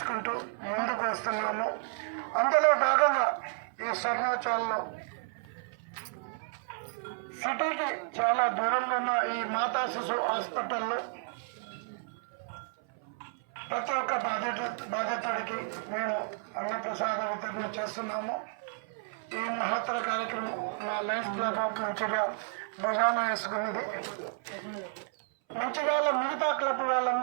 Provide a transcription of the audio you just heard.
చేసుకుంటూ ముందుకు వస్తున్నాము. అందులో భాగంగా ఈ స్వర్ణోత్సవాల్లో సిటీకి చాలా దూరంలో ఉన్న ఈ మాతా శిశు హాస్పిటల్లో ప్రతి ఒక్క బాధితుడికి మేము అన్నప్రసాద వితరణ చేస్తున్నాము. ఈ మహత్తర కార్యక్రమం మా లైఫ్ క్లబ్ ఆఫ్ మంచిగా భుజాన వేసుకున్నది. మంచిగా మిగతా క్లబ్ వాళ్ళందరూ